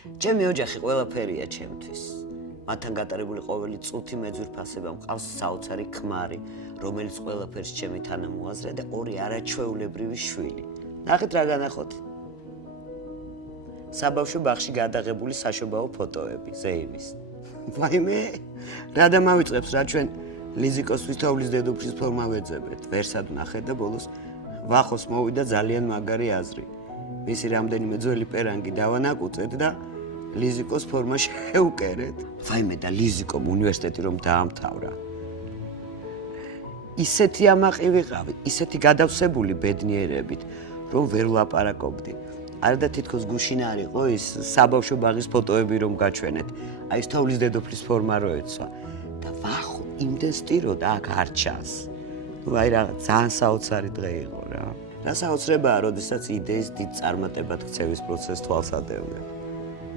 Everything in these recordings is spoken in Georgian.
ჩემი ოჯახი ყველაფერია ჩემთვის. მათთან გატარებული ყოველი წუთი მეძვირფასება, მყავს საოცარი ქმარი, რომელიც ყველაფერს ჩემი თანამოაზრე და ორი არაჩვეულებრივი შვილი. ნახეთ რა განახოთ. საბავშვო ბაღში გადაღებული საშობაო ფოტოები, ზეიმის. ვაიმე, რა დამავიწყებს, რა ჩვენ ლიზიკოსთვის თოვლის დედოფლის ფორმა ვეძებეთ. ვერსად ვნახეთ და ბოლოს ვახოს მოვიდა ძალიან მაგარი აზრი. მისი რამდენიმე ძველი პერანგი დავანაკუწეთ და ლიზიკოს ფორმა შევუკერეთ. ვაიმე და ლიზიკომ უნივერსიტეტი რომ დაამთავრა. ისეთი ამაყი ვიყავი, ისეთი გადავსებული ბედნიერებით, რომ ვერ ვლაპარაკობდი. არდა თითქოს გუშინ არ იყო ის საბავშვო ბაღის ფოტოები რომ გაჩვენეთ. აი ეს თოვლის დედოფლის ფორმა რო ეცვა და ვახო იმდენ სტიროდა აქ არ ჩანს. ნუ აი რა ძალიან საოცარი დღე იყო რა. რა საოცრებაა, როდესაც იდეის დიდ წარმატებად ქცევის პროცესს თვალს ადევნებ.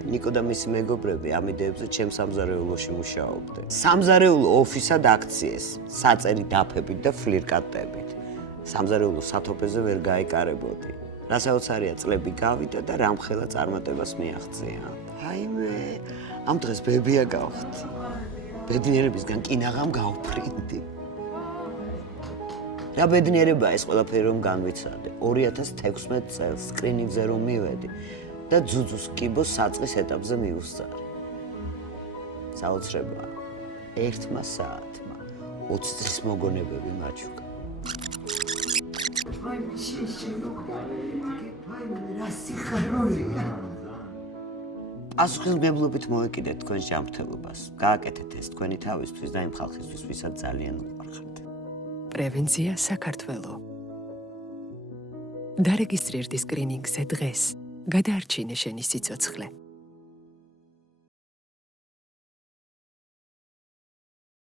ნიკო და მისი მეგობრები ამ იდეებზე ჩემ სამზარეულოში მუშაობდნენ. სამზარეულო ოფისად აქციეს, საწერი დაფებით და ფლირკატებით. სამზარეულო სათოფეზე ვერ გაიკარებოდი. რა საოცარია წლები გავიდა და რამხელა წარმატებას მიაღწია. აიმე, ამ დღეს ბებია გავხდი. ბედნიერებისგან კინაღამ გავფრინდი. რა ბედნიერებაა ეს ყველაფერი რომ განვიცადე. 2016 წელს სკრინინგზე რომ მივედი და ძუძუს კიბოს საწყის ეტაპზე მივუსწარი. საოცრებაა. ერთმა საათმა 20 წლის მოგონებები მაჩუკა. ვაიმე შეშენო ვაიმე რა სიხარულია პასუხისმგებლობით მოეკიდეთ თქვენს ჯანმრთელობას. გააკეთეთ ეს თქვენი თავისთვის და იმ ხალხისთვის, ვისაც ძალიან უყვარხართ. პრევენცია საქართველო. დარეგისტრირდი სკრინინგზე დღეს. გადაარჩინე შენი სიცოცხლე.